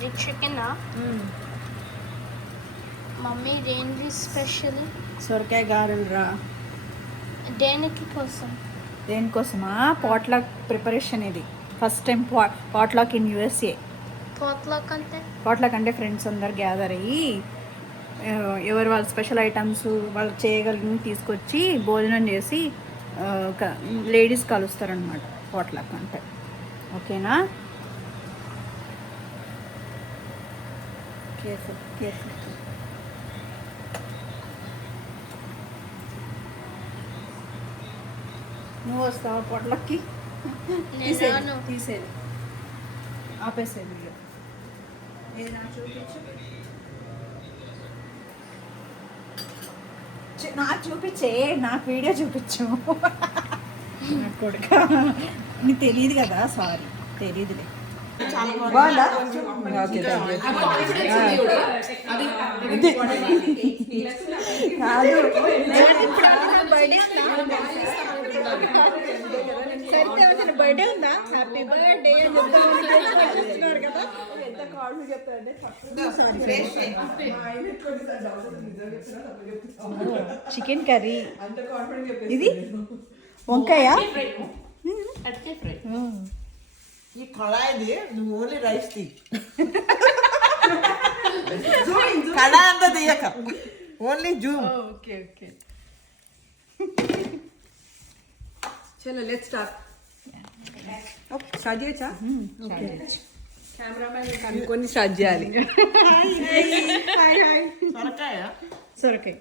ఇది చికెనా? మమ్మీ ఏంటి స్పెషల్? సొరకాయ గారెలు రా. దేనికి కోసం? దేనికోసమా? పాట్లాక్ ప్రిపరేషన్ ఇది. First time potluck in USA. Potluck అంటే ఫ్రెండ్స్ అందరు గ్యాదర్ అయ్యి ఎవరు వాళ్ళ స్పెషల్ ఐటమ్స్ వాళ్ళు చేయగలిగిన తీసుకొచ్చి భోజనం చేసి లేడీస్ కలుస్తారనమాట పాట్లాక్ అంటే. ఓకేనా? Careful careful. నువ్వు వస్తావా పొట్లకి? తీసేది ఆపేసేది. ఇది నాకు చూపించు. నాకు చూపించే, నాకు వీడియో చూపించు. నాకు కొడుక నీకు తెలియదు కదా. సారీ, తెలియదులే. బాగుందా? బర్త్డే ఉందా? హ్యాపీ బర్త్డే అని చెప్తున్నారు కదా. ఎంత కాల్ చెప్తారంటే చికెన్ కర్రీ, ఇది వంకాయ, ఈ కళాయిది నువ్వు ఓన్లీ రైస్ తీ. కళాయి అంతా తీయక ఓన్లీ జూమ్. Okay okay. చలో లెట్స్ స్టార్ట్. ఓకే స్టార్ట్ చేయొచ్చా? కెమెరామెన్ కొన్ని స్టార్ట్ చేయాలి. సొరకాయ సొరకాయ